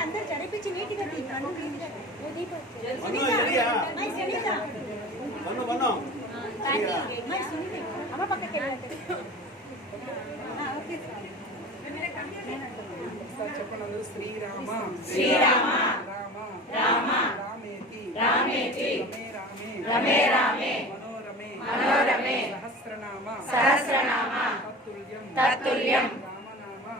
అందరూ జరిపించి నీట్గా. అమ్మ పక్కకి వెళ్ళండి. చెప్పండి అందరూ శ్రీరామ. శ్రీరామ. రామ. రామ. రామేతి. రామేతి. రమే రామే. రమే రామే. మనోరమే. మనోరమే. సహస్రనామ. సహస్రనామ. తత్తుల్యం. తత్తుల్యం.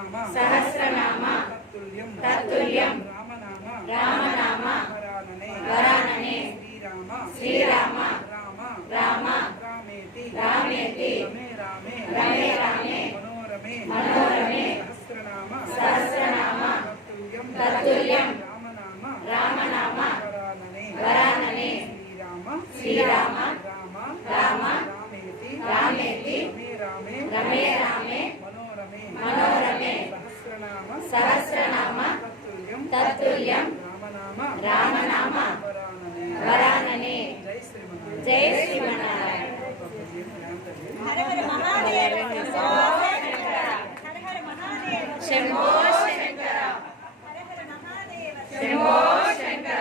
సహస్రనామ సహస్రనామ తత్తుల్యం తత్తుల్యం రామనామ రామనామ వరాననే వరాననే శ్రీరామ శ్రీరామ రామ రామ రామేతి రామేతి రమే రామే రమే రామే మనోరమే మనోరమే సహస్రనామ సహస్రనామ తత్తుల్యం తత్తుల్యం రామనామ రామనామ వరాననే వరాననే శ్రీరామ శ్రీరామ రామ రామేతి రమే రామే మనోరమే సహస్రనామ తత్తుల్యం రామనామ వరాననే. జయ శ్రీమనారాయణ శంభో శంకర. శంభో శంకర.